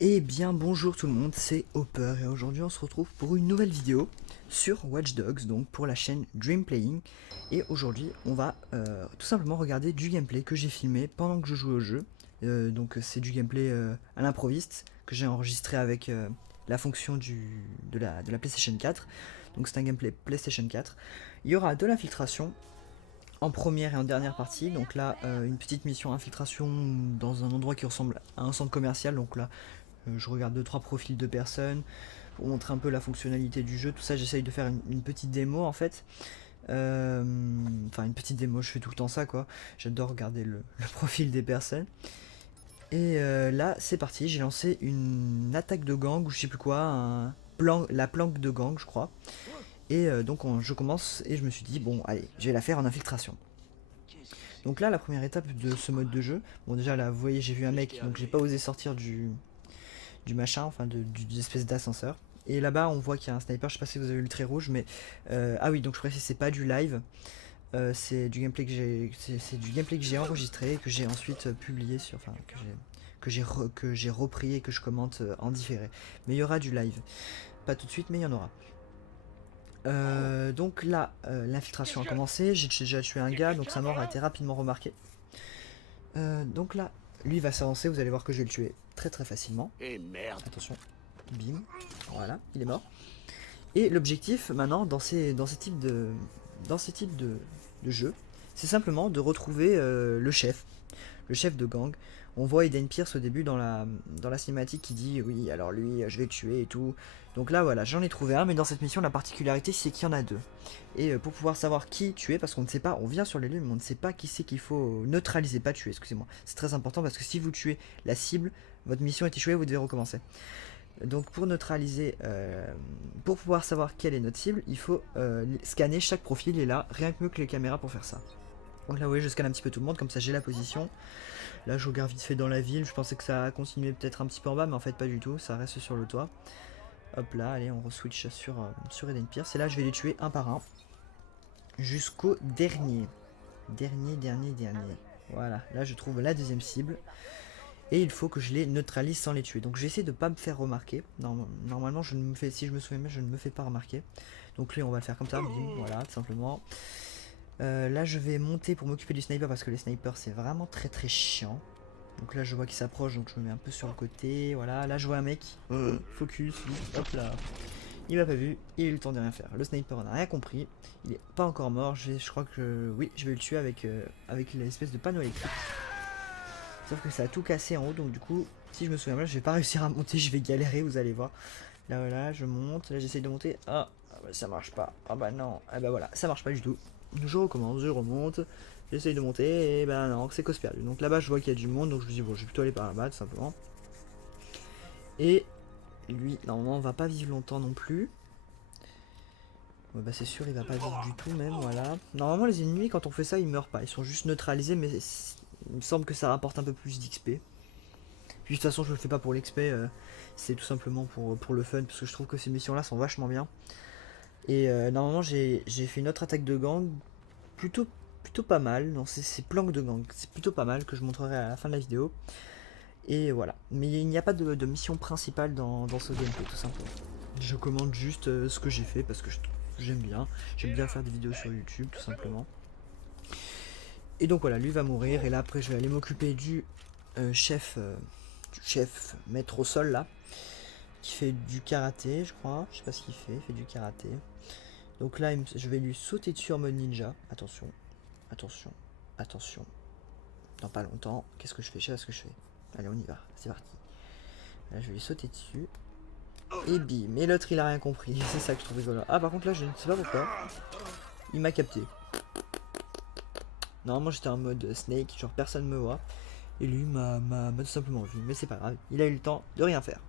Eh bien bonjour tout le monde, c'est Hopper et aujourd'hui on se retrouve pour une nouvelle vidéo sur Watch Dogs, donc pour la chaîne Dream Playing. Et aujourd'hui on va tout simplement regarder du gameplay que j'ai filmé pendant que je jouais au jeu. Donc c'est du gameplay à l'improviste que j'ai enregistré avec la fonction de la PlayStation 4. Donc c'est un gameplay PlayStation 4. Il y aura de l'infiltration en première et en dernière partie. Donc là une petite mission infiltration dans un endroit qui ressemble à un centre commercial. Donc là je regarde deux trois profils de personnes pour montrer un peu la fonctionnalité du jeu. Tout ça, j'essaye de faire une petite démo en fait. Enfin, une petite démo, je fais tout le temps ça quoi. J'adore regarder le profil des personnes. Et là, c'est parti. J'ai lancé une attaque de gang ou je sais plus quoi, la planque de gang, je crois. Et donc, je commence et je me suis dit, bon, allez, je vais la faire en infiltration. Donc là, la première étape de ce mode de jeu, bon, déjà là, vous voyez, j'ai vu un mec, donc j'ai pas osé sortir du machin, enfin du espèce d'ascenseur. Et là-bas, on voit qu'il y a un sniper. Je sais pas si vous avez vu le trait rouge, mais ah oui, donc je précise, c'est pas du live. C'est du gameplay c'est du gameplay que j'ai enregistré et que j'ai ensuite publié sur, enfin que j'ai repris et que je commente en différé. Mais il y aura du live, pas tout de suite, mais il y en aura. Donc là, l'infiltration a commencé. J'ai déjà tué un gars, donc sa mort a été rapidement remarquée. Donc là, lui va s'avancer. Vous allez voir que je vais le tuer très très facilement. Et merde. Attention, bim, voilà, il est mort. Et l'objectif maintenant dans ces types de jeux, c'est simplement de retrouver le chef de gang. On voit Eden Pierce au début dans la cinématique qui dit oui alors lui je vais le tuer et tout. Donc là voilà, j'en ai trouvé un, mais dans cette mission la particularité c'est qu'il y en a deux. Et pour pouvoir savoir qui tuer, parce qu'on ne sait pas, on vient sur les lieux mais on ne sait pas qui c'est qu'il faut neutraliser, pas tuer, excusez-moi. C'est très important parce que si vous tuez la cible, votre mission est échouée, vous devez recommencer. Donc pour neutraliser, pour pouvoir savoir quelle est notre cible, il faut scanner chaque profil et là, rien que mieux que les caméras pour faire ça. Donc là vous voyez je scanne un petit peu tout le monde, comme ça j'ai la position. Là je regarde vite fait dans la ville, je pensais que ça continuait peut-être un petit peu en bas mais en fait pas du tout, ça reste sur le toit. Hop là, allez on re-switch sur Eden Pierce et là je vais les tuer un par un jusqu'au dernier. Dernier. Voilà, là je trouve la deuxième cible. Et il faut que je les neutralise sans les tuer. Donc j'essaie de pas me faire remarquer. Normalement, si je me souviens bien, je ne me fais pas remarquer. Donc lui, on va le faire comme ça. Voilà, tout simplement. Là, je vais monter pour m'occuper du sniper parce que les snipers, c'est vraiment très très chiant. Donc là, je vois qu'il s'approche, donc je me mets un peu sur le côté. Voilà, là, je vois un mec. Focus, hop là. Il m'a pas vu, il a eu le temps de rien faire. Le sniper n'a rien compris. Il est pas encore mort. Je crois que oui, je vais le tuer avec l'espèce de panneau électrique. Sauf que ça a tout cassé en haut, donc du coup, si je me souviens bien, je vais pas réussir à monter, je vais galérer, vous allez voir. Là voilà, je monte, là j'essaye de monter, bah, ça marche pas, ah bah non, ah bah voilà, ça marche pas du tout. Je recommence, je remonte, j'essaye de monter, et bah non, c'est cause perdue. Donc là-bas je vois qu'il y a du monde, donc je me dis bon, je vais plutôt aller par là-bas tout simplement. Et lui, normalement, on va pas vivre longtemps non plus. Ouais, bah c'est sûr, il va pas vivre du tout même, voilà. Normalement les ennemis, quand on fait ça, ils meurent pas, ils sont juste neutralisés, mais il me semble que ça rapporte un peu plus d'XP. Puis de toute façon je le fais pas pour l'XP, c'est tout simplement pour le fun, parce que je trouve que ces missions là sont vachement bien. Et normalement j'ai fait une autre attaque de gang, plutôt pas mal, non c'est planque de gang, c'est plutôt pas mal, que je montrerai à la fin de la vidéo. Et voilà, mais il n'y a pas de mission principale dans ce gameplay tout simplement. Je commande juste ce que j'ai fait parce que j'aime bien faire des vidéos sur YouTube tout simplement. Et donc voilà, lui va mourir et là après je vais aller m'occuper du chef maître au sol là, qui fait du karaté je crois, je sais pas ce qu'il fait, il fait du karaté. Donc là je vais lui sauter dessus en mode ninja, attention, dans pas longtemps, qu'est-ce que je fais, je sais pas ce que je fais. Allez on y va, c'est parti. Là je vais lui sauter dessus, et bim, et l'autre il a rien compris, c'est ça que je trouve rigolo. Ah par contre là je ne sais pas pourquoi, il m'a capté. Normalement j'étais en mode snake, genre personne me voit. Et lui m'a tout simplement vu, mais c'est pas grave, il a eu le temps de rien faire.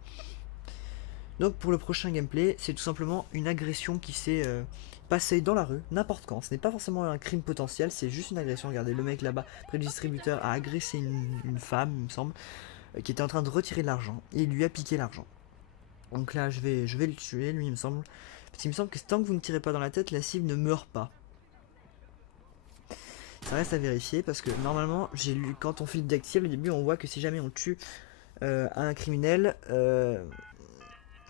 Donc pour le prochain gameplay, c'est tout simplement une agression qui s'est passée dans la rue, n'importe quand. Ce n'est pas forcément un crime potentiel, c'est juste une agression. Regardez, le mec là-bas, près du distributeur, a agressé une femme, il me semble, qui était en train de retirer de l'argent, et il lui a piqué l'argent. Donc là, je vais le tuer, lui, il me semble. Parce qu'il me semble que tant que vous ne tirez pas dans la tête, la cible ne meurt pas. Ça reste à vérifier, parce que normalement, j'ai lu, quand on fait le dactyl, au début, on voit que si jamais on tue à un criminel,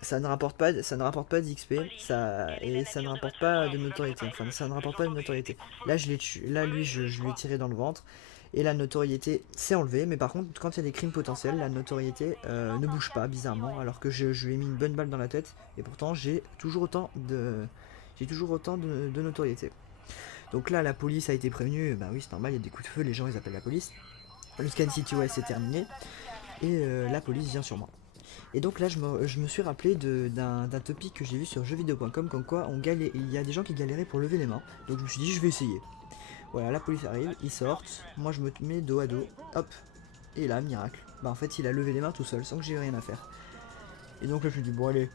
ça ne rapporte pas, d'XP, et ça ne rapporte pas de notoriété. Enfin, ça ne rapporte pas de notoriété. Là, je l'ai tué, là, lui, je lui ai tiré dans le ventre. Et la notoriété s'est enlevée, mais par contre, quand il y a des crimes potentiels, la notoriété ne bouge pas, bizarrement, alors que je lui ai mis une bonne balle dans la tête, et pourtant j'ai toujours autant de notoriété. Donc là, la police a été prévenue, bah oui, c'est normal, il y a des coups de feu, les gens ils appellent la police. Le scan CTOS est terminé, et la police vient sur moi. Et donc là, je me suis rappelé d'un topic que j'ai vu sur jeuxvideo.com, comme quoi il y a des gens qui galéraient pour lever les mains. Donc je me suis dit, je vais essayer. Voilà, la police arrive, ils sortent, moi je me mets dos à dos, hop, et là, miracle. Bah en fait, il a levé les mains tout seul, sans que j'ai rien à faire. Et donc là, je me dis, bon allez,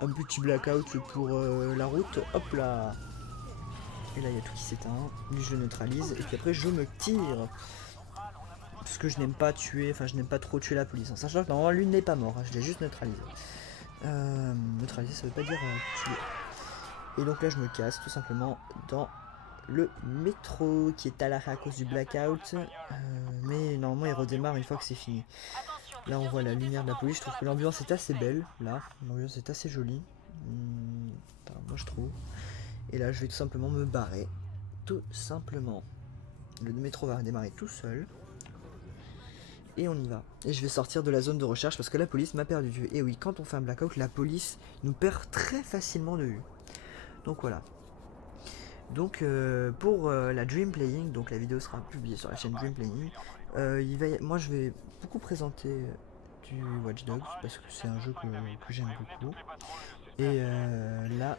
un petit blackout pour la route, hop là. Et là, il y a tout qui s'éteint, lui je le neutralise, et puis après, je me tire. Parce que je n'aime pas tuer, enfin je n'aime pas trop tuer la police, en sachant que normalement lui n'est pas mort, hein, je l'ai juste neutralisé. Neutraliser, ça veut pas dire tuer. Et donc là, je me casse tout simplement dans le métro qui est à l'arrêt à cause du blackout, mais normalement il redémarre une fois que c'est fini. Là on voit la lumière de la police, je trouve que l'ambiance est assez belle, là, l'ambiance est assez jolie, enfin, moi je trouve. Et là je vais tout simplement me barrer, tout simplement. Le métro va redémarrer tout seul. Et on y va. Et je vais sortir de la zone de recherche parce que la police m'a perdu de vue. Et oui, quand on fait un blackout, la police nous perd très facilement de vue. Donc voilà. Donc pour la Dream Playing, donc la vidéo sera publiée sur la chaîne Dream Playing. Moi je vais beaucoup présenter du Watch Dogs parce que c'est un jeu que j'aime beaucoup. Et là,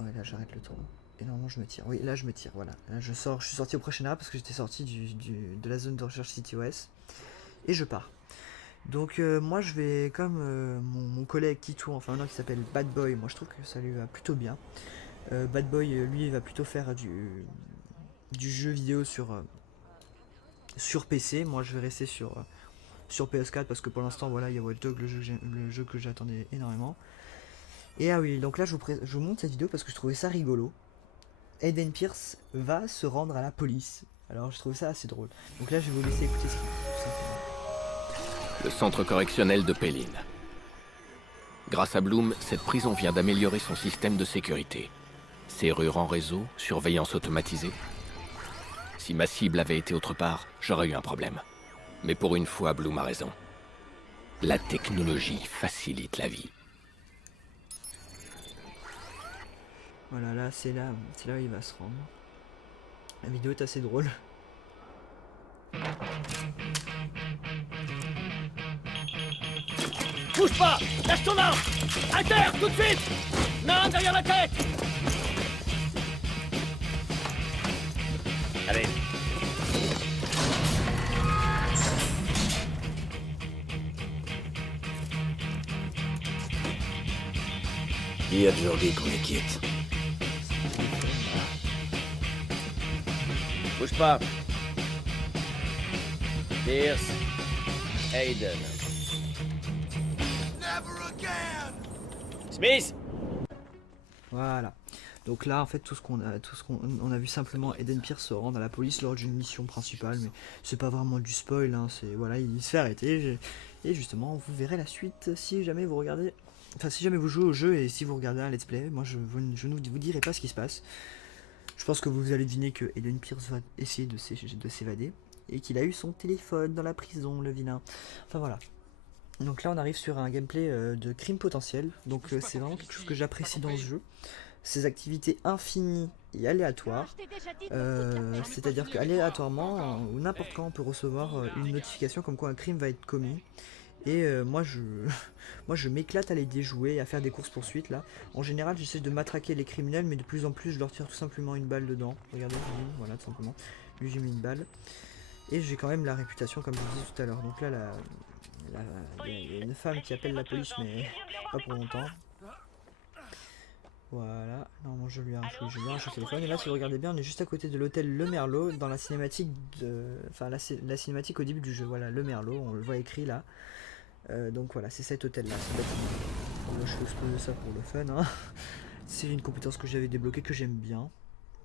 ouais, là j'arrête le tour. Et normalement je me tire. Oui, là je me tire. Voilà. Là je suis sorti au prochain arbre parce que j'étais sorti de la zone de recherche CTOS. Et je pars. Donc moi je vais comme mon collègue Titou, enfin un qui s'appelle Bad Boy, moi je trouve que ça lui va plutôt bien. Bad Boy lui il va plutôt faire du jeu vidéo sur PC, moi je vais rester sur PS4 parce que pour l'instant voilà il y a Watch Dogs, le jeu que j'attendais énormément. Et ah oui, donc là je vous montre cette vidéo parce que je trouvais ça rigolo. Aiden Pierce va se rendre à la police. Alors je trouve ça assez drôle. Donc là je vais vous laisser écouter ce qu'il dit tout simplement. Le centre correctionnel de Pellin. Grâce à Bloom, cette prison vient d'améliorer son système de sécurité. Serrure en réseau, surveillance automatisée. Si ma cible avait été autre part, j'aurais eu un problème. Mais pour une fois, Bloom a raison. La technologie facilite la vie. Voilà, là c'est là où il va se rendre. La vidéo est assez drôle. Bouge pas! Lâche ton arme! À terre, tout de suite! Main derrière la tête! Allez. Dis à Jordi qu'on est quitte. Bouge pas. Pierce. Aiden. Smith! Voilà. Donc là, en fait, tout ce qu'on a vu simplement Aiden Pierce se rendre à la police lors d'une mission principale, mais c'est pas vraiment du spoil, hein, c'est voilà, il se fait arrêter, et justement, vous verrez la suite si jamais vous regardez, enfin si jamais vous jouez au jeu et si vous regardez un let's play. Moi, je ne vous dirai pas ce qui se passe. Je pense que vous allez deviner que Aiden Pierce va essayer de s'évader et qu'il a eu son téléphone dans la prison, le vilain. Enfin voilà. Donc là on arrive sur un gameplay de crime potentiel, donc c'est vraiment quelque chose que j'apprécie dans ce jeu. Ces activités infinies et aléatoires, c'est-à-dire qu'aléatoirement, ou n'importe quand on peut recevoir une notification comme quoi un crime va être commis. Et moi je m'éclate à les déjouer et à faire des courses poursuites là. En général j'essaie de matraquer les criminels, mais de plus en plus je leur tire tout simplement une balle dedans. Regardez, voilà tout simplement, lui j'ai mis une balle. Et j'ai quand même la réputation comme je vous disais tout à l'heure. Donc là il y a une femme qui appelle la police, mais pas pour longtemps. Voilà, normalement je lui arrache le téléphone. Et là si vous regardez bien, on est juste à côté de l'hôtel Le Merlot dans la cinématique enfin la cinématique au début du jeu. Voilà, Le Merlot, on le voit écrit là. Donc voilà, c'est cet hôtel là, ce bâtiment. Là je fais exploser ça pour le fun, hein. C'est une compétence que j'avais débloquée, que j'aime bien.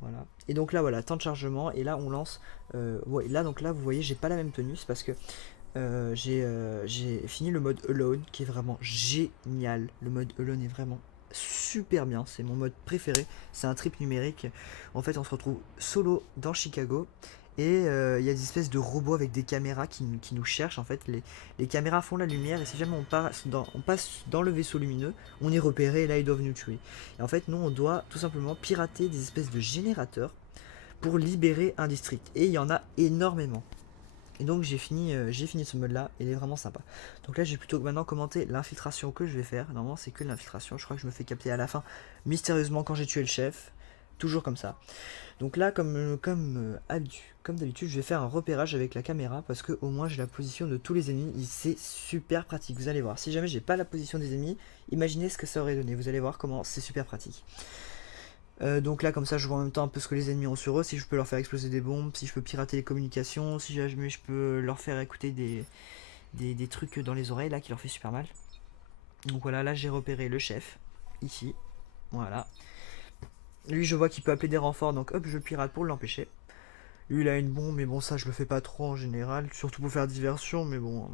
Voilà. Et donc là voilà, temps de chargement, et là on lance ouais, là donc là vous voyez j'ai pas la même tenue, c'est parce que j'ai fini le mode Alone qui est vraiment génial. Le mode Alone est vraiment super bien, c'est mon mode préféré. C'est un trip numérique. En fait, on se retrouve solo dans Chicago et il y a des espèces de robots avec des caméras qui nous cherchent. En fait, les caméras font la lumière et si jamais on passe dans le vaisseau lumineux, on est repéré et là ils doivent nous tuer. Et en fait, nous on doit tout simplement pirater des espèces de générateurs pour libérer un district. Et il y en a énormément. Et donc j'ai fini ce mode là, il est vraiment sympa. Donc là je vais plutôt maintenant commenter l'infiltration que je vais faire. Normalement c'est que l'infiltration, je crois que je me fais capter à la fin mystérieusement quand j'ai tué le chef. Toujours comme ça. Donc là comme d'habitude je vais faire un repérage avec la caméra parce que au moins j'ai la position de tous les ennemis et c'est super pratique. Vous allez voir, si jamais j'ai pas la position des ennemis, imaginez ce que ça aurait donné. Vous allez voir comment c'est super pratique. Donc là comme ça je vois en même temps un peu ce que les ennemis ont sur eux, si je peux leur faire exploser des bombes, si je peux pirater les communications, si jamais je peux leur faire écouter des trucs dans les oreilles là qui leur fait super mal. Donc voilà, là j'ai repéré le chef, ici, voilà. Lui je vois qu'il peut appeler des renforts donc hop je le pirate pour l'empêcher. Lui il a une bombe mais bon ça je le fais pas trop en général, surtout pour faire diversion mais bon,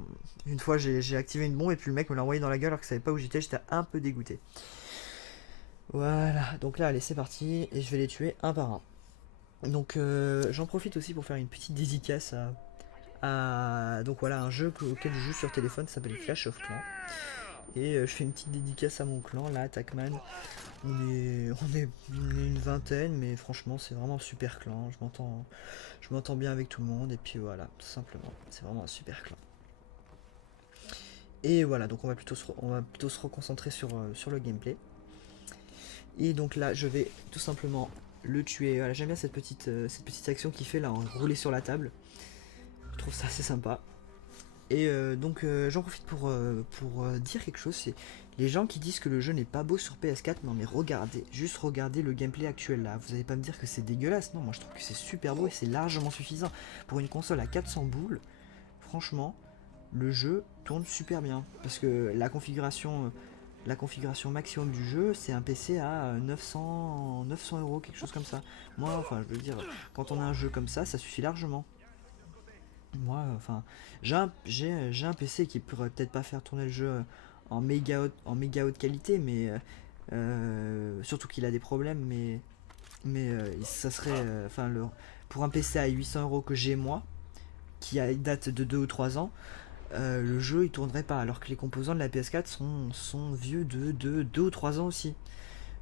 une fois j'ai activé une bombe et puis le mec me l'a envoyé dans la gueule alors qu'il savait pas où j'étais un peu dégoûté. Voilà, donc là allez c'est parti et je vais les tuer un par un. Donc j'en profite aussi pour faire une petite dédicace donc voilà un jeu auquel je joue sur téléphone, ça s'appelle Clash of Clans. Et je fais une petite dédicace à mon clan, là Attackman. On est une vingtaine mais franchement c'est vraiment un super clan, je m'entends bien avec tout le monde et puis voilà, tout simplement, c'est vraiment un super clan. Et voilà, donc on va plutôt se reconcentrer sur le gameplay. Et donc là je vais tout simplement le tuer. Voilà, j'aime bien cette petite action qu'il fait là en rouler sur la table. Je trouve ça assez sympa. Et donc j'en profite pour dire quelque chose. C'est les gens qui disent que le jeu n'est pas beau sur PS4. Non mais regardez, juste regardez le gameplay actuel là. Vous allez pas me dire que c'est dégueulasse. Non, moi je trouve que c'est super beau et c'est largement suffisant. Pour une console à 400 boules, franchement, le jeu tourne super bien. Parce que la configuration maximum du jeu, c'est un PC à 900 euros, quelque chose comme ça. Moi, enfin, je veux dire, quand on a un jeu comme ça suffit largement. Moi, enfin, j'ai un PC qui pourrait peut-être pas faire tourner le jeu en méga haute qualité, mais surtout qu'il a des problèmes, mais ça serait, enfin, pour un PC à 800 euros que j'ai moi, qui date de 2 ou 3 ans, le jeu il tournerait pas alors que les composants de la PS4 sont vieux de 2 ou 3 ans aussi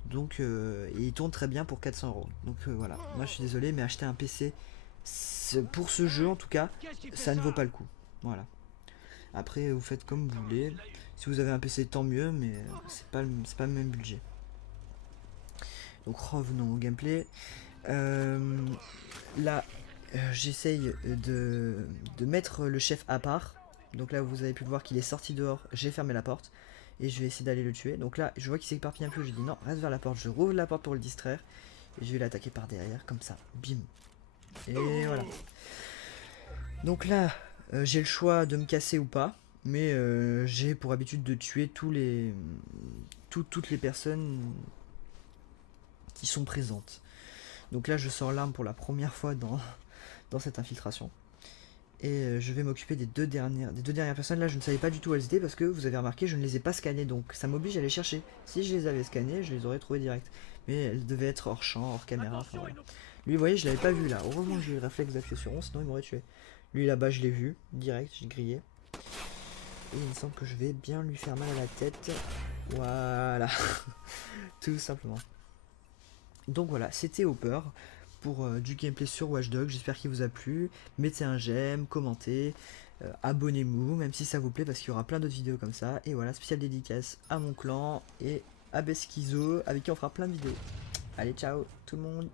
donc et il tourne très bien pour 400 euros donc voilà, moi je suis désolé mais acheter un PC pour ce jeu en tout cas ça ne vaut pas le coup. Voilà, après vous faites comme vous voulez, si vous avez un PC tant mieux mais c'est pas le même budget. Donc revenons au gameplay. Là j'essaye de mettre le chef à part. Donc là vous avez pu le voir qu'il est sorti dehors, j'ai fermé la porte et je vais essayer d'aller le tuer. Donc là je vois qu'il s'éparpille un peu, j'ai dit non, reste vers la porte, je rouvre la porte pour le distraire et je vais l'attaquer par derrière comme ça, bim. Et voilà. Donc là j'ai le choix de me casser ou pas, mais j'ai pour habitude de tuer toutes les personnes qui sont présentes. Donc là je sors l'arme pour la première fois dans cette infiltration. Et je vais m'occuper des deux dernières personnes. Là je ne savais pas du tout où elles étaient parce que vous avez remarqué je ne les ai pas scannées. Donc ça m'oblige à les chercher. Si je les avais scannées je les aurais trouvées direct. Mais elles devaient être hors champ, hors caméra. Enfin, voilà. Lui vous voyez je l'avais pas vu là. Heureusement que j'ai eu le réflexe d'appuyer sur 11 sinon il m'aurait tué. Lui là-bas je l'ai vu direct, j'ai grillé. Et il me semble que je vais bien lui faire mal à la tête. Voilà. Tout simplement. Donc voilà, c'était Hopper pour du gameplay sur Watch Dogs. J'espère qu'il vous a plu. Mettez un j'aime, commentez, abonnez-vous, même si ça vous plaît, parce qu'il y aura plein d'autres vidéos comme ça. Et voilà, spéciale dédicace à mon clan et à Besquizo, avec qui on fera plein de vidéos. Allez, ciao tout le monde.